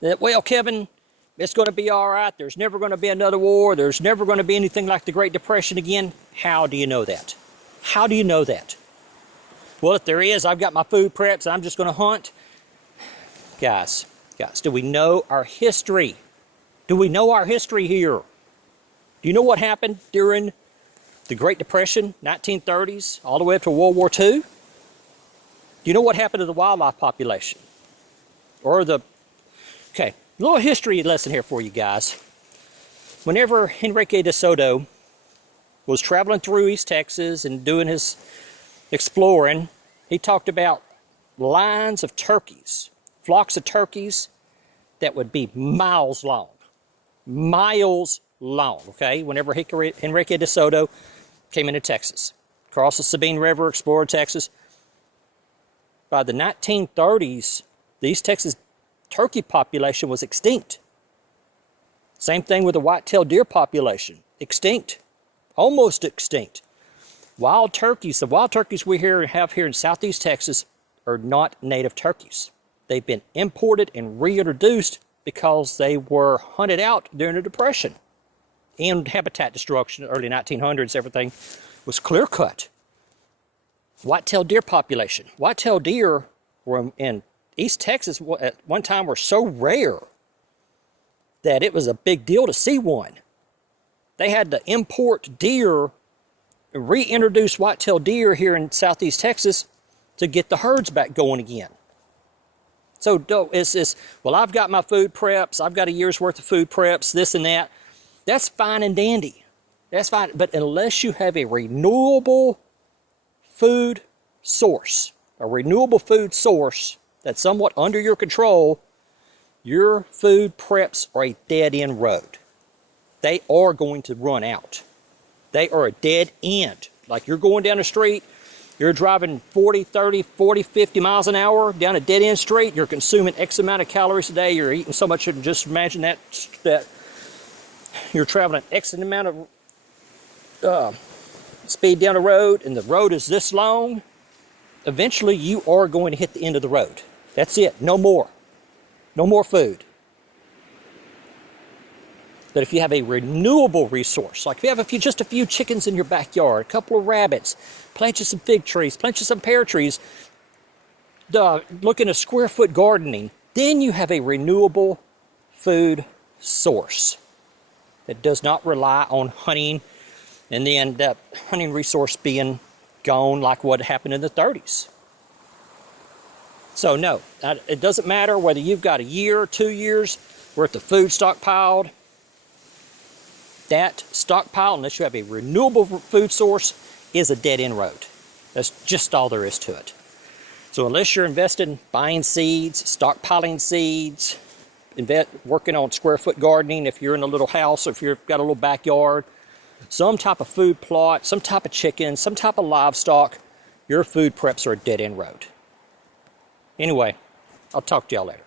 that, well, Kevin, it's going to be all right. There's never going to be another war. There's never going to be anything like the Great Depression again. How do you know that? How do you know that? Well, if there is, I've got my food preps. I'm just going to hunt. Guys, do we know our history? Do we know our history here? Do you know what happened during the Great Depression, 1930s, all the way up to World War II? Do you know what happened to the wildlife population? Okay, a little history lesson here for you guys. Whenever Enrique de Soto was traveling through East Texas and doing his exploring, he talked about lines of turkeys, flocks of turkeys that would be miles long, okay? Whenever Enrique de Soto came into Texas, crossed the Sabine River, explored Texas. By the 1930s, the East Texas turkey population was extinct. Same thing with the white-tailed deer population, extinct, almost extinct. Wild turkeys, the wild turkeys we have here in Southeast Texas are not native turkeys. They've been imported and reintroduced because they were hunted out during the Depression and habitat destruction. Early 1900s, everything was clear-cut. White-tailed deer population. White-tailed deer were in East Texas at one time were so rare that it was a big deal to see one. They had to import deer, reintroduce white-tailed deer here in Southeast Texas to get the herds back going again. So it's well, I've got my food preps, I've got a year's worth of food preps, this and that. That's fine and dandy. That's fine. But unless you have a renewable food source, that's somewhat under your control, your food preps are a dead-end road. They are going to run out. They are a dead end. Like you're going down the street, you're driving 40, 30, 40, 50 miles an hour down a dead-end street, you're consuming X amount of calories a day, you're eating so much, just imagine that you're traveling X amount of speed down the road, and the road is this long, eventually you are going to hit the end of the road. That's it. No more. No more food. But if you have a renewable resource, like if you have just a few chickens in your backyard, a couple of rabbits, plant you some fig trees, plant you some pear trees, looking at square foot gardening, then you have a renewable food source that does not rely on hunting and then that hunting resource being gone like what happened in the 30s. So no, it doesn't matter whether you've got a year or 2 years worth of food stockpiled. That stockpile, unless you have a renewable food source, is a dead-end road. That's just all there is to it. So unless you're investing, buying seeds, stockpiling seeds, working on square foot gardening, if you're in a little house, or if you've got a little backyard, some type of food plot, some type of chicken, some type of livestock, your food preps are a dead-end road. Anyway, I'll talk to y'all later.